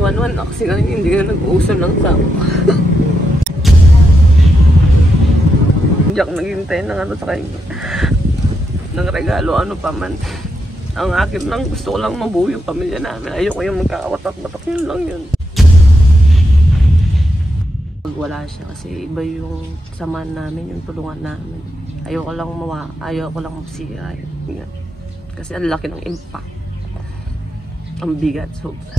1-1 na kasi kanina hindi ka nag-uusap ng sama. Hindi ako naghintay ng ano sa kanya. Ng regalo, ano pa man. Ang akin lang, gusto ko lang mabuo yung pamilya namin. Ayoko yung magkakawatak-watak, yun lang yun. Pag wala siya kasi iba yung samahan namin, yung tulungan namin. Ayoko lang masira. Kasi ang laki ng impact. Ang bigat, sobra.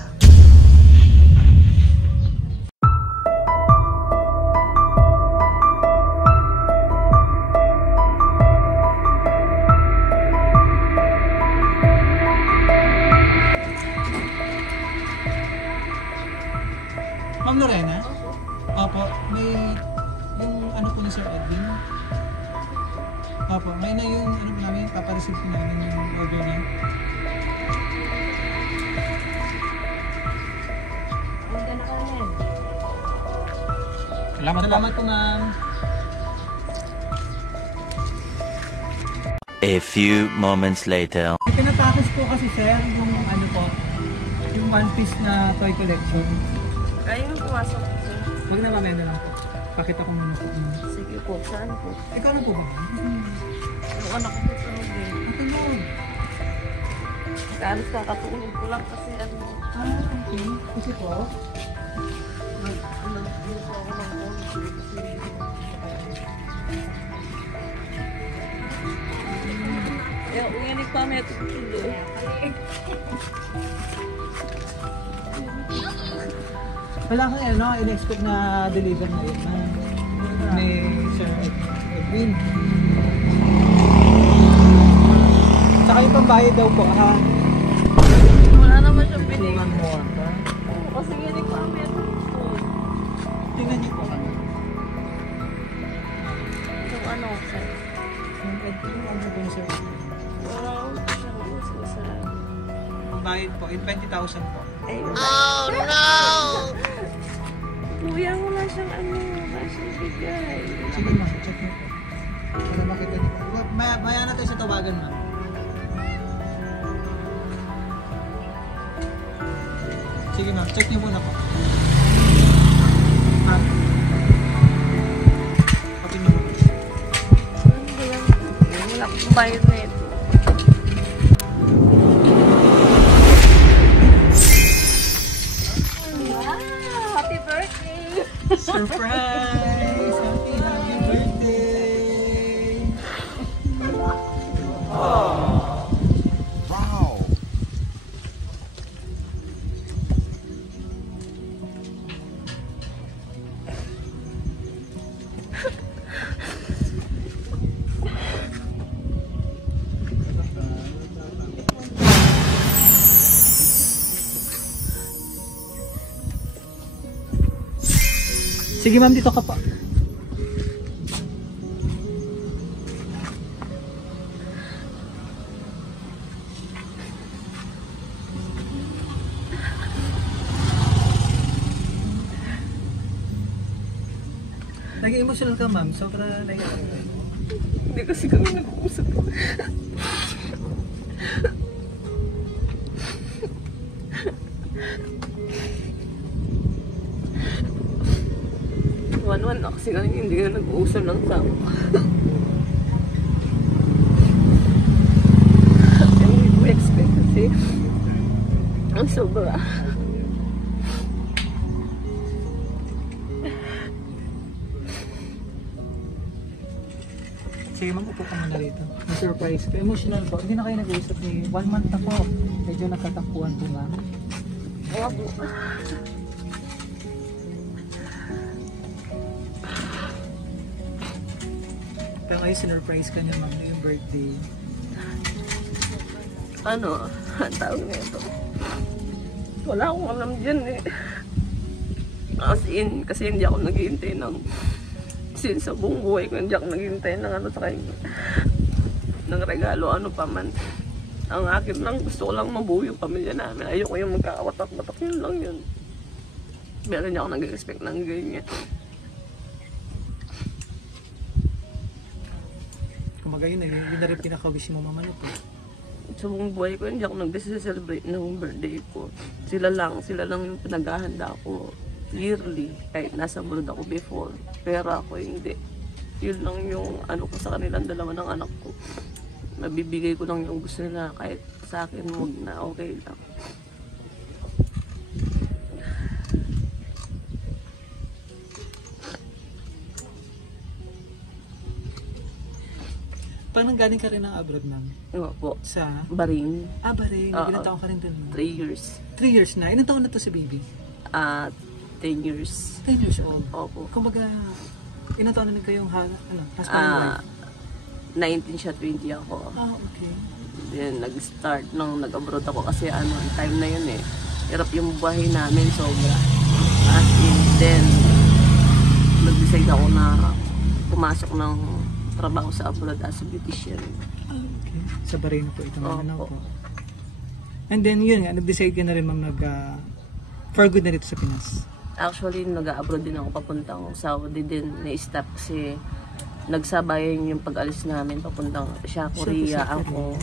Ma'am Lorena? Opo, may yung ano po ni Sir Edwin? Opo, may na yung ano po namin, papareceive po namin yung order niya. Salamat po ma'am. A few moments later. Pinatapos po kasi sir yung ano po, yung one piece na toy collection. Kaya yung pumasok ko. Huwag na mamaya na lang po. Pakita ko muna po. Sige po, saan po? Ikaw na po ba? Yung anak ko po tulog eh. Ang tulog. Kaalis kakatulog ko lang kasi ano. Okay. Kasi po, ya, uyanit pa may tutulog. wala kang ano, in-expect na deliver na yun ni Sir Edwin. Saka yung pambayad daw po, ha? Wala naman siyang binigay. Suman mo, ha? Oo, kasi uyanit pa may tutulog. Tingnan niyo po. Yung ano, sir. Yung Edwin, ano po ni Sir Edwin? Wala ko siyang sinasabi. Pambayad po, yung 20,000 po. Ay, Oh no! kuya, wala siyang ano, wala siyang bigay. Sige ma'am, check niyo po. Para makita niyo po. Maya na tayo sa tawagan ma'am. Sige ma'am, check niyo muna po. Ma'am. Pati niyo po. Ano ba yan? Wala akong bayad na ito. Wow! Happy birthday! Surprise! Happy birthday! Wow! Sige ma'am, dito ka pa. Nag-emotional ka ma'am, sobra nag-emotional. Hindi kasi kami nag-uusap. One-one na kasi kanina hindi ka nag-uusap ng sama. Hindi ko expect kasi ang sobra. Sige ma'am, upo ka muna rito. Na-surprise ka. Emotional po. Hindi na kayo nag-uusap ni 1 month na po. Medyo nagtatakbuhan po ma'am. Opo. Pero ngayon sinurprise ka niya ma'am yung birthday. Ano, ang tawag na ito. Wala akong alam dyan eh. As in, kasi hindi ako naghihintay ng since sa buong buhay ko, hindi ako naghihintay ng ano sa kanya. Ng regalo, ano pa man. Ang akin lang, gusto ko lang mabuo yung pamilya namin. Ayoko yung magkakawatak-watak, yun lang yun. Pero hindi ako nag-expect ng ganyan. Kumbaga yun na rin pinaka-wish mo mama nito. sa buong buhay ko, hindi ako nag-celebrate ng birthday ko. Sila lang yung pinaghahanda ko yearly. Kahit nasa abroad ako before. Pero ako hindi. Yun lang yung ano ko sa kanilang dalawa ng anak ko. Mabibigay ko lang yung gusto nila kahit sa akin wag na okay lang. Pag nanggaling ka rin ng abroad, ma'am? Ano po? Sa? Baring. Baring. Oo. Ilang taon ka rin dun, ma'am? 3 years. 3 years na. Ilang taon na to si baby? 10 years. 10 years old. Opo. Kumbaga, ilang taon na kayong husband and wife? 19 siya, 20 ako. Okay. Then, nag-start nung nag-abroad ako kasi time na yun eh. Hirap yung buhay namin sobra. As in, then, nag-decide ako na pumasok ng trabaho sa abroad as a beautician. Okay. Sa Bahrain po ito, ma'am. Ano Opo. po? And then, yun nga, nag-decide ka na rin, ma'am, for good na dito sa Pinas. Actually, nag-abroad din ako papuntang Saudi din. Na-stop kasi nagsabayan yung pag-alis namin papuntang siya, Korea, Sa ako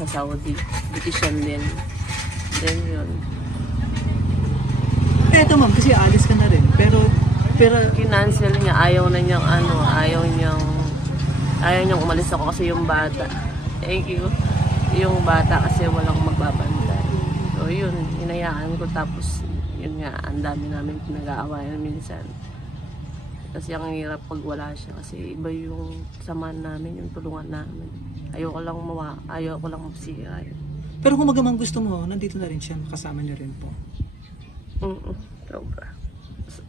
sa Saudi. Beautician din. Then yun. Eto, ma'am, kasi alis ka na rin. Pero Kinancel niya, ayaw niyang umalis ako kasi yung bata. Thank you. Yung bata kasi walang magbabantay. So yun, hinayaan ko tapos yun nga, ang dami namin pinag-aawayan minsan. Kasi ang hirap pag wala siya kasi iba yung samahan namin, yung tulungan namin. Ayoko lang mapsira yun. Pero kung magamang gusto mo, nandito na rin siya, kasama niya rin po. Sobra.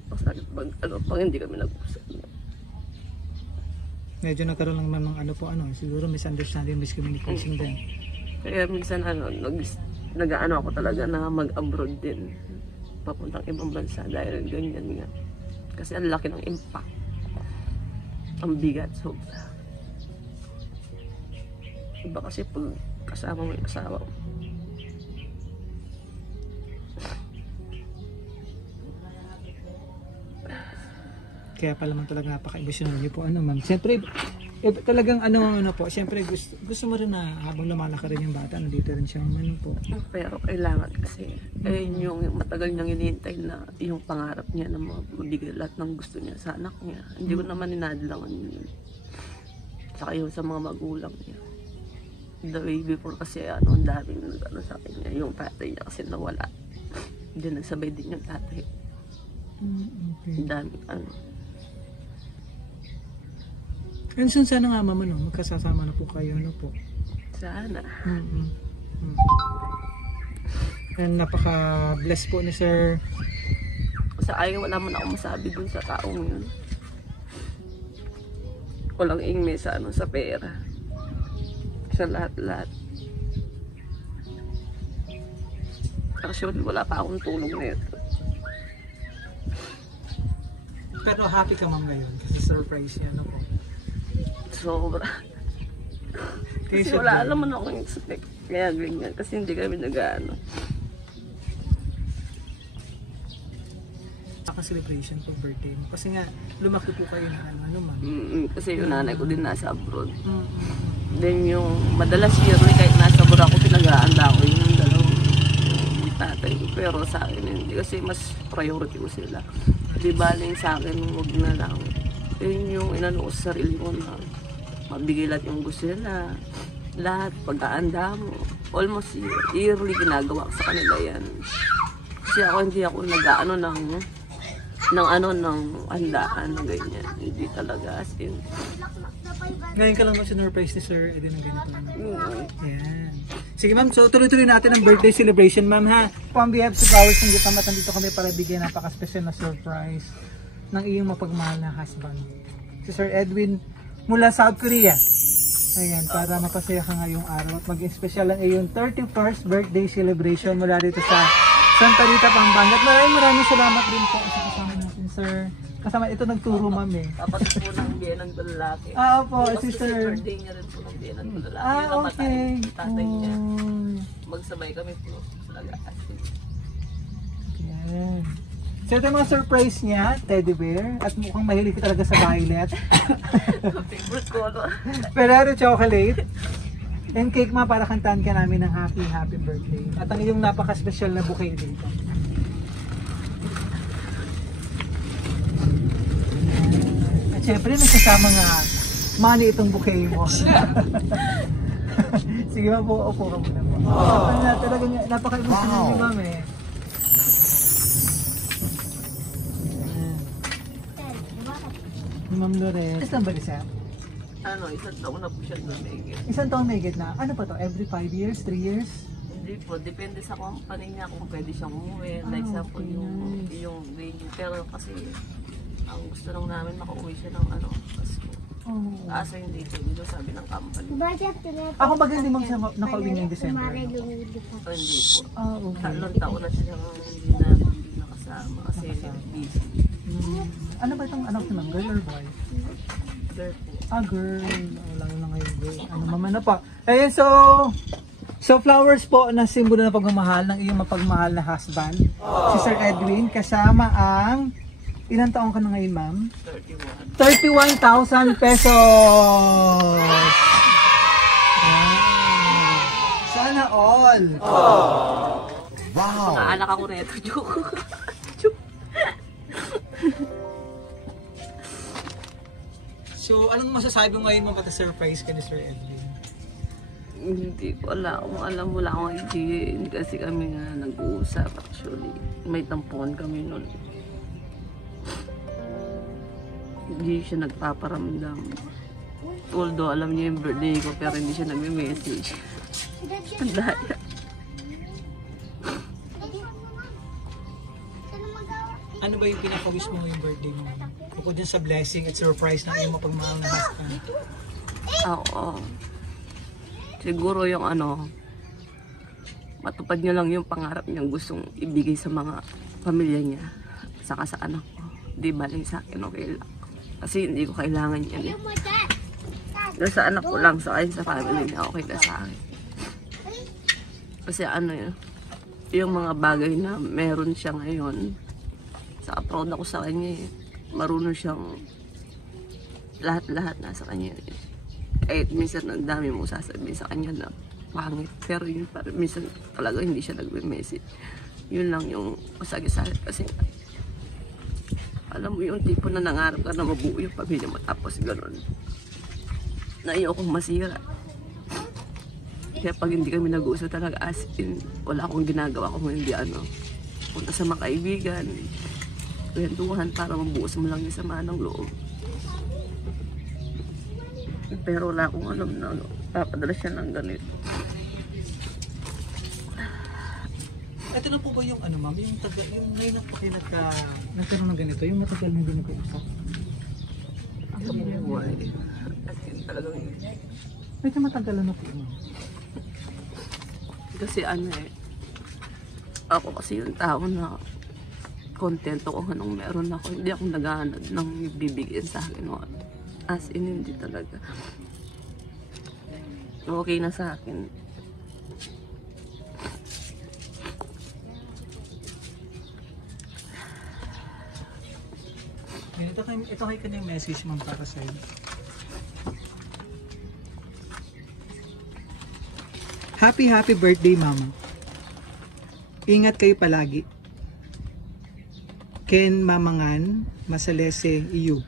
Masakit pag hindi kami nag-usap. Medyo nagkaroon lang naman ng siguro misunderstanding, miscommunication din. Kaya minsan nag-ano ako talaga na mag-abroad din. Papuntang ibang bansa dahil ganyan nga. Kasi ang laki ng impact. Ang bigat, sobra. Iba kasi pag kasama mo yung asawa mo. Kaya pala man talaga napaka-emotional niyo po, ma'am. Siyempre, talagang po, siyempre gusto mo rin na habang lumalaki rin yung bata, nandito rin siya, po. Pero kailangan kasi, yung matagal niyang hinihintay na yung pangarap niya na mabigay lahat ng gusto niya sa anak niya. Hindi ko naman inadlangan yun. Saka yung sa mga magulang niya. The way before kasi ang daming sa akin niya. Yung tatay niya kasi nawala. Hindi nagsabay din yung tatay. Okay. Ang dami And soon sana nga, mama, magkasasama na po kayo, po. Sana. And napaka-bless po ni Sir. Sa ayaw, wala man ako masabi dun sa taong yun. Walang ingme sa sa pera. Sa lahat-lahat. Actually, wala pa akong tulong nito. Pero happy ka, ma'am, ngayon kasi surprise niya, po. Sobra. Kasi wala naman akong expect. Kaya ganyan. Kasi hindi kami nag-ano. Celebration for birthday mo. Kasi nga, lumaki po kayo ng ma'am. Kasi yung nanay ko din nasa abroad. Then yung madalas yearly kahit nasa abroad ako, pinag-aanda ko yung dalawang tatay ko. Pero sa akin hindi. Kasi mas priority ko sila. Di baling sa akin, huwag na lang. Yun yung inano ko sa sarili ko na mabigay lahat yung gusto nila. Lahat, pag-aanda mo. Almost yearly ginagawa ko sa kanila yan. Kasi ako hindi ako nag-ano ng handaan na ganyan. Hindi talaga as in. Ngayon ka lang sinurprise ni Sir Edwin ng ganito. Ayan. Sige, ma'am, so tuloy-tuloy natin ang birthday celebration, ma'am, ha? On behalf sa Flowers ng Gitamat, nandito kami para bigyan napaka-special na surprise ng iyong mapagmahal na husband, si Sir Edwin mula South Korea. Ayan, para mapasaya ka ngayong araw at maging special ang iyong 31st birthday celebration mula dito sa Santa Rita, Pampanga. At maraming salamat din po sa kasama natin, Sir. Kasama ito nagturo, ma'am, eh. Kapatid po ng biyenan ko lalaki. Opo, si Sir. Birthday niya rin po ng biyenan ko lalaki. Okay. Tatay niya. Magsabay kami po talaga. Yan. So ito yung mga surprise niya, teddy bear. At mukhang mahilig ka talaga sa violet. Favorite ko, Ferrero chocolate. And cake ma, para kantahan ka namin ng happy birthday. At ang iyong napaka-special na bouquet dito. At syempre may kasama nga money itong bouquet mo. Sige ma po, upo ka muna po. Talagang napaka-emotional ni ma'am eh. Ma'am Lores. Isang ba siya? Ano, isang taon na po siya lumigit. Isang taon may na. Ano pa to? Every 5 years? 3 years? Hindi po, depende sa company niya kung pwede siyang umuwi. Like example, yung venue. Pero kasi, ang gusto lang namin makauwi siya ng ano, Pasko. Asa hindi ito, sabi ng company. Ako baga hindi mo siya nakauwi ngayong December. O hindi po. Okay. 3 taon na siya hindi nakasama kasi busy. Ano ba itong anak naman? Girl or boy? Girl po. Girl. Lalo na ngayon girl. Ano naman na pa. Ayun, so flowers po na simbolo ng pagmamahal ng iyong mapagmahal na husband. Si Sir Edwin, kasama ang, ilang taong ka na ngayon ma'am? 31,000 pesos! Sana all! Mga anak ako na ito, joke. So, anong masasabi mo ngayon mo pati surprise ka ni Sir Edwin? Hindi ko alam wala akong idea. Hindi kasi kami nga nag-uusap actually. May tampuan kami nun. Hindi siya nagpaparamdam. Although alam niya yung birthday ko pero hindi siya nagme-message. Ang daya. Ano ba yung pinaka-wish mo ngayong birthday mo? Bukod dyan sa blessing at surprise ng iyong mapagmahal na husband. Oo. Siguro yung ano, matupad niya lang yung pangarap niyang gustong ibigay sa mga pamilya niya. Saka sa anak ko. Di baling sa akin, okay lang. Kasi hindi ko kailangan yan. Pero sa anak ko lang, sa akin, sa family niya, okay na sa akin. Kasi ano yun, yung mga bagay na meron siya ngayon, sa proud ako sa kanya eh. Marunong siyang lahat-lahat nasa kanya eh. Kahit minsan ang dami mo sasabihin sa kanya na pangit. Pero yun parang minsan talaga hindi siya nagme-message. Yun lang yung masagi-sagi kasi alam mo yung tipo na nangarap ka na mabuo yung pamilya mo tapos gano'n. Na ayokong masira. Kaya pag hindi kami nag-uusap talaga as in, wala akong ginagawa kung hindi ano. Punta sa mga kaibigan, kwentuhan para mabuos mo lang yung sama ng loob. Pero wala akong alam na papadala siya ng ganito. Ito na po ba yung ano ma'am, yung ngayon na po kayo nagkaroon ng ganito, yung matagal na hindi nag-uusap? Ang buhay. At yun talagang yun. Medyo matagal na po ma'am. Kasi ano eh, ako kasi yung tao na kontento ko anong meron ako. Hindi ako naghahanap ng bibigyan sa akin. No? As in, hindi talaga. Okay na sa akin. Ito kay kanyang message ma'am para sa'yo. Happy birthday mama. Ingat kayo palagi. Ken mamangan masalese iyo.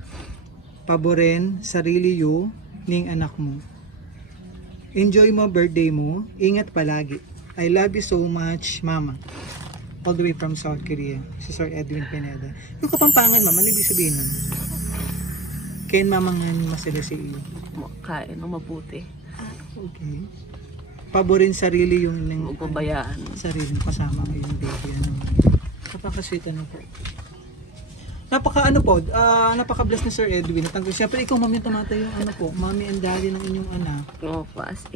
Paboren sarili yo ning anak mo. Enjoy mo birthday mo. Ingat palagi. I love you so much mama. All the way from South Korea, si Sir Edwin Pineda. Yung Kapampangan, mama, ano ibig sabihin nun? Ken mamangan masalese iyo. Kain ng mabuti. Okay. Paborin sarili yung Huwag pabayaan. sarili kasama ng iyong baby. Napaka-sweet ano po. Napaka-bless ni Sir Edwin. At siyempre ikaw mami tamatay yung ano po, mami and daddy ng inyong anak. Oo, kasi.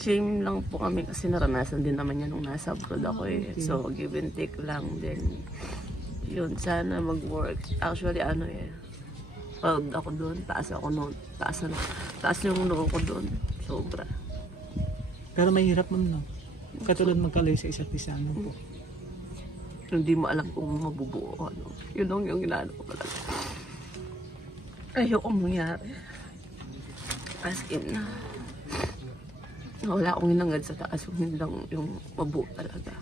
Shame lang po kami kasi naranasan din naman yan nung nasa abroad ako eh. Okay. So, give and take lang din. Yun, sana mag-work. Actually, ano eh, proud ako doon. Taas ako noon. Taas yung noo ko doon. Sobra. Pero mahirap man no. Katulad magkalayo sa isa't isa ano po. Hindi mo alam kung mabubuo ko. Ano. Yun lang yung inaano ko talaga. Ayoko mangyari. As in, Wala akong hinangad sa taas, yun lang yung mabuo talaga.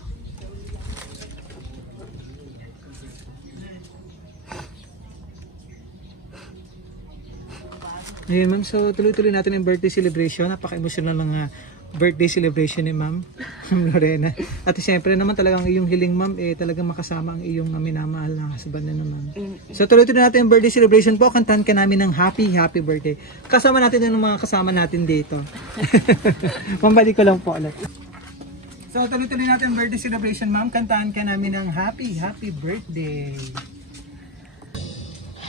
Ayun ma'am, so tuloy-tuloy natin yung birthday celebration. Napaka-emotional mga birthday celebration ni ma'am Lorena. At siyempre naman talagang iyong hiling ma'am, talagang makasama ang iyong minamahal na husband na naman. So tuloy-tuloy natin yung birthday celebration po. Kantahan ka namin ng happy birthday. Kasama natin yung mga kasama natin dito. Pambalik ko lang po ulit. So tuloy-tuloy natin yung birthday celebration ma'am. Kantahan ka namin ng happy birthday.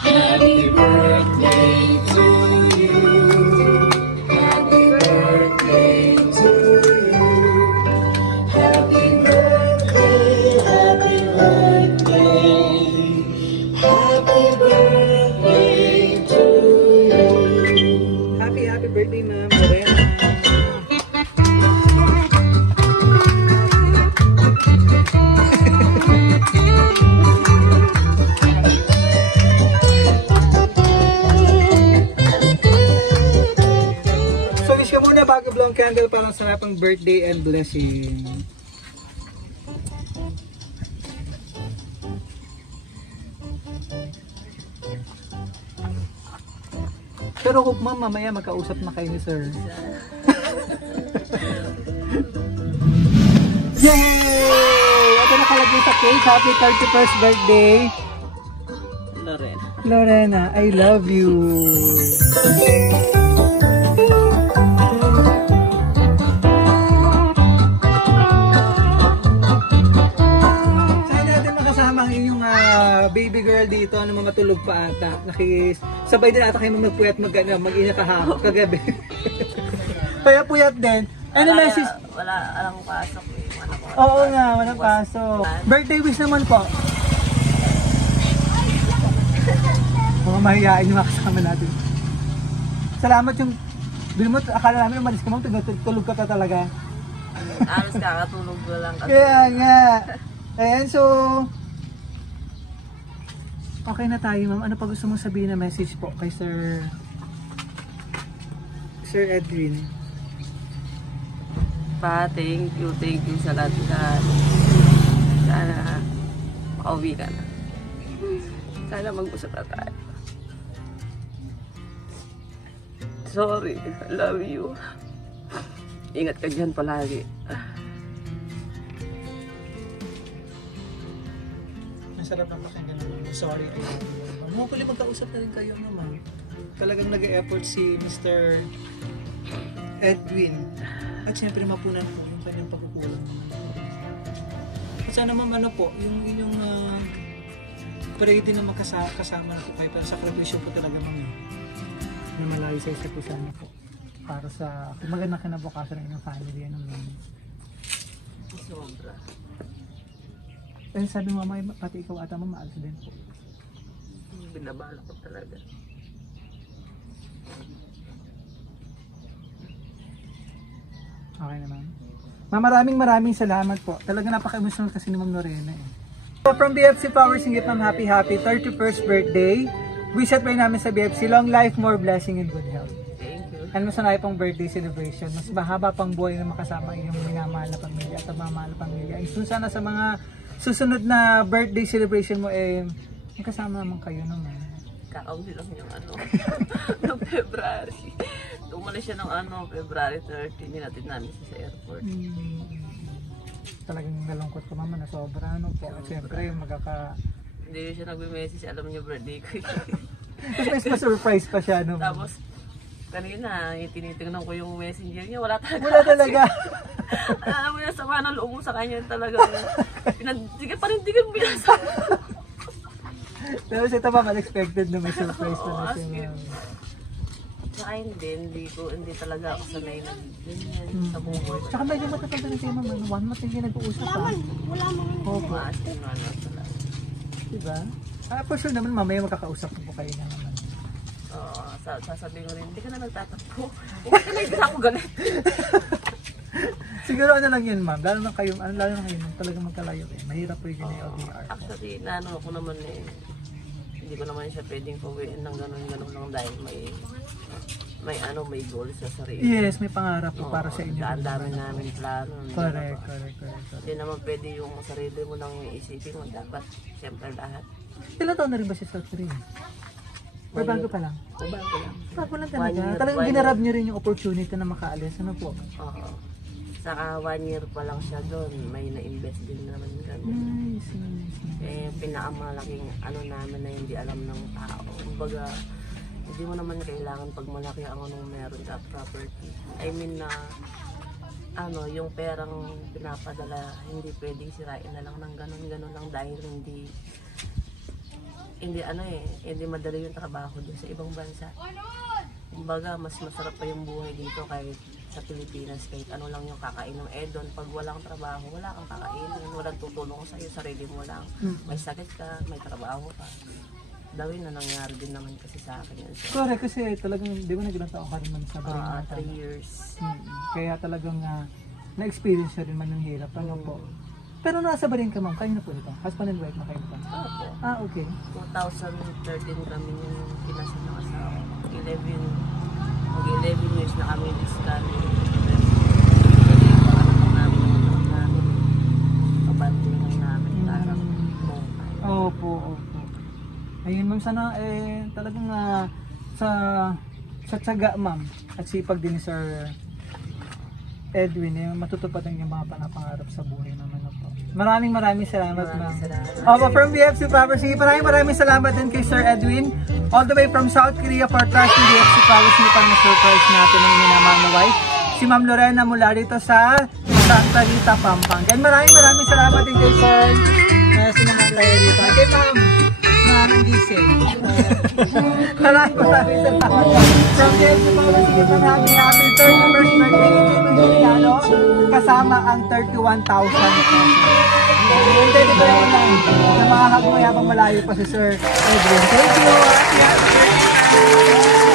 Happy birthday to you. Happy birthday to you. Happy birthday, happy birthday. Happy birthday to you. Happy birthday, Ma'am Lorena. Muna bago blow ang candle para sa sarapang birthday and blessing. Pero kung mamaya magkausap na kayo ni sir. Yay! Ito nakalagay sa cake. Happy 31st birthday. Lorena, I love you. Baby girl dito, ano mga tulog pa ata. Sabay din ata kayo magpuyat mag-ina kagabi. Kaya puyat din. Ano message? Wala alang pasok. Oo nga, walang pasok. Birthday wish naman po. Mga mahihain yung makasama natin. Salamat yung bilmot, akala namin umalis ka mong tulog ka pa talaga. Alas kakatulog ko lang. Kaya nga. Ayan, so okay na tayo ma'am. Ano pa gusto mong sabihin na message po kay Sir Edwin? Thank you sa lahat. Sana makauwi ka na. Sana mag-usap na tayo. Sorry, I love you. Ingat ka dyan palagi. Masarap na pakinggan naman. Sorry, I love you. Hopefully magkausap na rin kayo naman. Talagang nag-e-effort si Mr. Edwin. At siyempre mapunan po yung kanyang pagkukulang. At sana ma'am ano po, yung inyong ready na kasama na po kayo. Pero sakripisyo po talaga ma'am. Na malayo sa isa po sana po. Para sa magandang kinabukasan ng inyong family. Ano ma'am? Sobra. Eh sabi mo mamay, pati ikaw ata ma'am, maalas din po. Binabala ko talaga. Okay na ma'am. Ma'am, maraming salamat po. Talaga napaka-emotional kasi ni Ma'am Lorena eh. So from BFC Power Singit ma'am, happy 31st birthday. Wish at pray namin sa BFC, long life, more blessing and good health. Thank you. And mas na pang birthday celebration. Mas mahaba pang buhay na makasama iyong minamahal na pamilya at mamahal na pamilya. And so sana sa mga susunod na birthday celebration mo kasama naman kayo naman. Kakaunti lang yung ng February. Umalis siya ng February 30, ninatid namin sa airport. Talagang nalungkot ko mama na sobra po. At syempre hindi siya nagme-message, alam niya birthday ko. Tapos may surprise pa siya no. Tapos kanina, tinitingnan ko yung messenger niya, wala talaga. Wala talaga. Alam mo yung sama ng loob mo sa kanya talaga. Panindigan mo yan sa Tapos ito ma'am, unexpected na may surprise na siya. Sa akin din, hindi talaga ako sanay na ganyan sa buhay. Tsaka medyo matatagal na siya ma'am, 1 month hindi nag-uusap pa. Wala mo. Opo. Maasin nga lang talaga. Diba? For sure naman mamaya magkakausap po kayo na naman. Oo, sasabihin ko rin, hindi ka na nagtatakbo. Hindi ka ako galit. Siguro ano lang yun ma'am, lalo na kayo, talagang magkalayo eh. Mahirap po yung LDR. Actually, naano ako naman hindi ko naman siya pwedeng pawiin ng ganun-ganun lang dahil may goal sa sarili. Yes, may pangarap po para sa inyo. Ang dami namin plano. Correct. Hindi naman pwede yung sarili mo lang iisipin mo. Dapat, siyempre lahat. Ilan taon na rin ba si South Korea? Or bago pa lang? Bago lang. Bago lang talaga. Talagang ginarab niyo rin yung opportunity na makaalis. Ano po? Oo. Saka 1 year pa lang siya doon. May na-invest din naman kami. Nice. Eh, pinakamalaking namin na hindi alam ng tao. Kumbaga, hindi mo naman kailangan pag malaki ang anong meron ka property. I mean na, yung perang pinapadala, hindi pwedeng sirain na lang ng ganun lang dahil hindi madali yung trabaho doon sa ibang bansa. Kumbaga, mas masarap pa yung buhay dito kahit sa Pilipinas, kahit ano lang yung kakainin. Doon, pag walang trabaho, wala kang kakainin, walang tutulong sa'yo, sarili mo lang. May sakit ka, may trabaho ka. Dawin na nangyari din naman kasi sa akin yun. Correct, kasi talagang, di ba naglang taon ka rin man sa Barangay? 3 years. Kaya talagang na-experience na rin man ng hirap. Ano po? Pero nasa Barin ka, ma'am, kayo na po ito? Husband and wife na kayo ito? Opo. Okay. 2013 kami yung kinasal ng asawa. 11 years na kami discali. Kabantin lang namin parang Opo. Ayun, ma'am, sana talagang sa tiyaga, ma'am, at sipag din ni Sir Edwin, matutupad ang yung mga panapangarap sa buhay naman po. Maraming salamat, ma'am. From BFC Powers, maraming salamat din kay Sir Edwin. All the way from South Korea for trusting BFC Powers nito ang surprise natin ng minamahal na wife, si Ma'am Lorena mula rito sa Santa Rita, Pampanga. And maraming salamat din kay Sir na sinamahan tayo rito. Kay Ma'am Giselle. Maraming salamat. From BFC Powers, sige pa happy 31st birthday regalo kasama ang 31,000 pesos. Hintay dito lang na makahag mo yabang malayo pa si Sir Edwin. Thank you! Happy birthday!